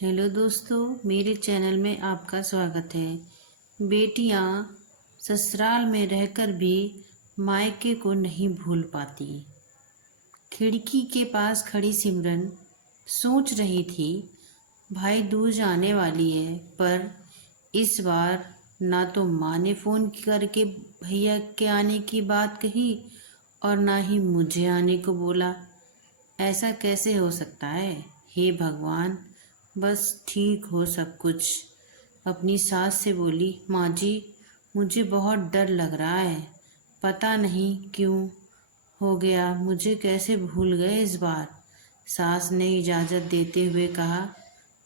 Hello दोस्तों, मेरे channel में आपका स्वागत है। बेटियां ससुराल में रहकर भी मायके को नहीं भूल पाती। खिड़की के पास खड़ी सिमरन सोच रही थी, भाई दूज आने वाली है, पर इस बार ना तो माँ ने फ़ोन करके भैया के आने की बात कही और ना ही मुझे आने को बोला। ऐसा कैसे हो सकता है? हे भगवान, बस ठीक हो सब कुछ। अपनी सास से बोली, माँ जी, मुझे बहुत डर लग रहा है। पता नहीं क्यों हो गया, मुझे कैसे भूल गए इस बार। सास ने इजाज़त देते हुए कहा,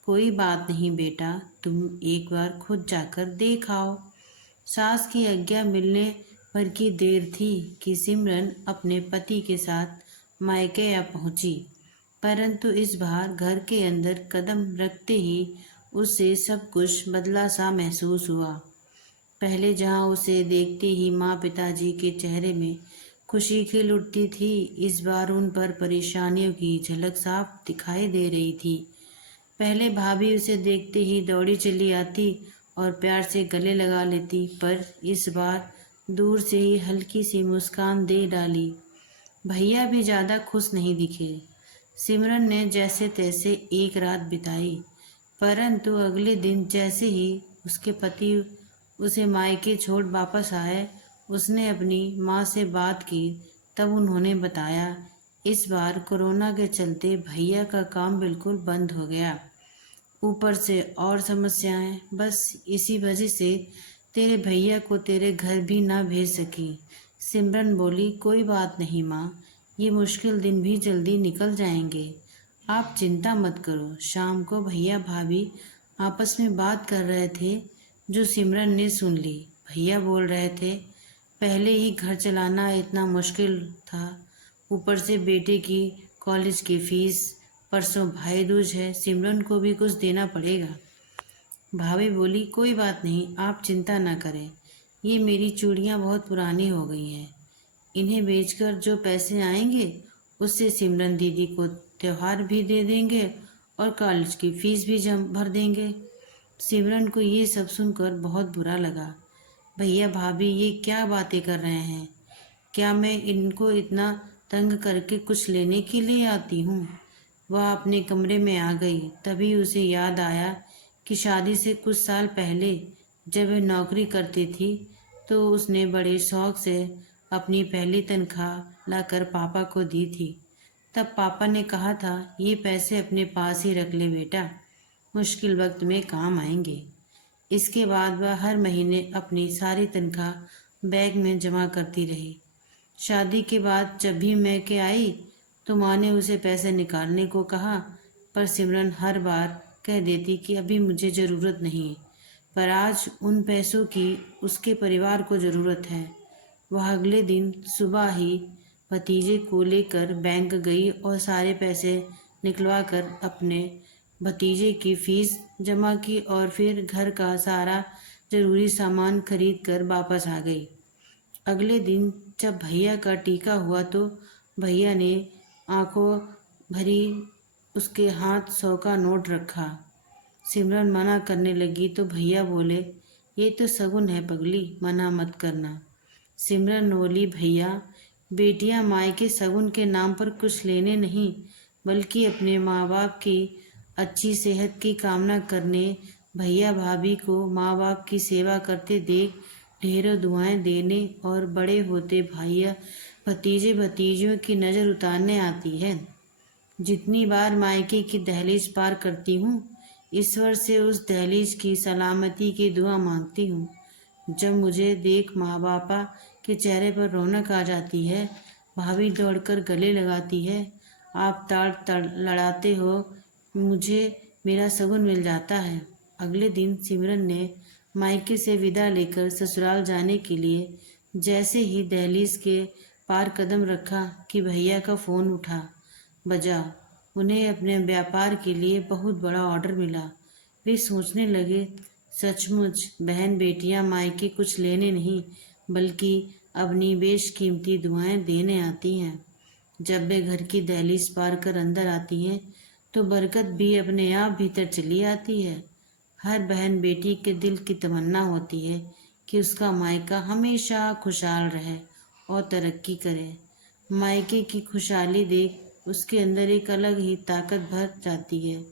कोई बात नहीं बेटा, तुम एक बार खुद जाकर देख आओ। सास की आज्ञा मिलने भर की देर थी कि सिमरन अपने पति के साथ मायके आ पहुंची, परंतु इस बार घर के अंदर कदम रखते ही उसे सब कुछ बदला सा महसूस हुआ। पहले जहां उसे देखते ही माँ पिताजी के चेहरे में खुशी खिल उठती थी, इस बार उन पर परेशानियों की झलक साफ दिखाई दे रही थी। पहले भाभी उसे देखते ही दौड़ी चली आती और प्यार से गले लगा लेती, पर इस बार दूर से ही हल्की सी मुस्कान दे डाली। भैया भी ज़्यादा खुश नहीं दिखे। सिमरन ने जैसे तैसे एक रात बिताई, परंतु अगले दिन जैसे ही उसके पति उसे मायके छोड़ वापस आए, उसने अपनी माँ से बात की। तब उन्होंने बताया, इस बार कोरोना के चलते भैया का काम बिल्कुल बंद हो गया, ऊपर से और समस्याएं। बस इसी वजह से तेरे भैया को तेरे घर भी ना भेज सकी। सिमरन बोली, कोई बात नहीं माँ, ये मुश्किल दिन भी जल्दी निकल जाएंगे, आप चिंता मत करो। शाम को भैया भाभी आपस में बात कर रहे थे, जो सिमरन ने सुन ली। भैया बोल रहे थे, पहले ही घर चलाना इतना मुश्किल था, ऊपर से बेटे की कॉलेज की फीस, परसों भाई दूज है, सिमरन को भी कुछ देना पड़ेगा। भाभी बोली, कोई बात नहीं, आप चिंता ना करें, ये मेरी चूड़ियाँ बहुत पुरानी हो गई हैं, इन्हें बेचकर जो पैसे आएंगे उससे सिमरन दीदी को त्योहार भी दे देंगे और कॉलेज की फीस भी जम भर देंगे। सिमरन को ये सब सुनकर बहुत बुरा लगा। भैया भाभी ये क्या बातें कर रहे हैं? क्या मैं इनको इतना तंग करके कुछ लेने के लिए आती हूँ? वह अपने कमरे में आ गई। तभी उसे याद आया कि शादी से कुछ साल पहले जब वह नौकरी करती थी, तो उसने बड़े शौक से अपनी पहली तनख्वाह लाकर पापा को दी थी। तब पापा ने कहा था, ये पैसे अपने पास ही रख ले बेटा, मुश्किल वक्त में काम आएंगे। इसके बाद वह हर महीने अपनी सारी तनख्वाह बैग में जमा करती रही। शादी के बाद जब भी मैं के आई तो माँ ने उसे पैसे निकालने को कहा, पर सिमरन हर बार कह देती कि अभी मुझे ज़रूरत नहीं। पर आज उन पैसों की उसके परिवार को ज़रूरत है। वह अगले दिन सुबह ही भतीजे को लेकर बैंक गई और सारे पैसे निकलवा कर अपने भतीजे की फीस जमा की और फिर घर का सारा ज़रूरी सामान खरीद कर वापस आ गई। अगले दिन जब भैया का टीका हुआ तो भैया ने आंखों भरी उसके हाथ 100 का नोट रखा। सिमरन मना करने लगी तो भैया बोले, ये तो शगुन है पगली, मना मत करना। सिमरन बोली, भैया बेटियां मायके शगुन के नाम पर कुछ लेने नहीं, बल्कि अपने माँ बाप की अच्छी सेहत की कामना करने भैया भाभी को माँ बाप की सेवा करते देख ढेरों दुआएं देने और बड़े होते भैया भतीजे भतीजियों की नज़र उतारने आती है। जितनी बार मायके की दहलीज पार करती हूँ, ईश्वर से उस दहलीज की सलामती की दुआ मांगती हूँ। जब मुझे देख माँ बापा के चेहरे पर रौनक आ जाती है, भाभी दौड़कर गले लगाती है, आप ताड़ तड़ लड़ाते हो, मुझे मेरा शगुन मिल जाता है। अगले दिन सिमरन ने मायके से विदा लेकर ससुराल जाने के लिए जैसे ही दहलीज के पार कदम रखा कि भैया का फ़ोन उठा बजा। उन्हें अपने व्यापार के लिए बहुत बड़ा ऑर्डर मिला। वे सोचने लगे, सचमुच बहन बेटियां मायके कुछ लेने नहीं, बल्कि अपनी बेशकीमती दुआएं देने आती हैं। जब वे घर की दहलीज पार कर अंदर आती हैं तो बरकत भी अपने आप भीतर चली आती है। हर बहन बेटी के दिल की तमन्ना होती है कि उसका मायका हमेशा खुशहाल रहे और तरक्की करे। मायके की खुशहाली देख उसके अंदर एक अलग ही ताकत भर जाती है,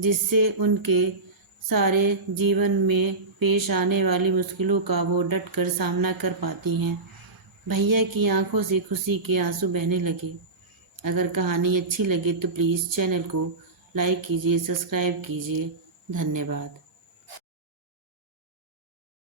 जिससे उनके सारे जीवन में पेश आने वाली मुश्किलों का वो डट कर सामना कर पाती हैं। भैया की आंखों से खुशी के आंसू बहने लगे। अगर कहानी अच्छी लगे तो प्लीज़ चैनल को लाइक कीजिए, सब्सक्राइब कीजिए। धन्यवाद।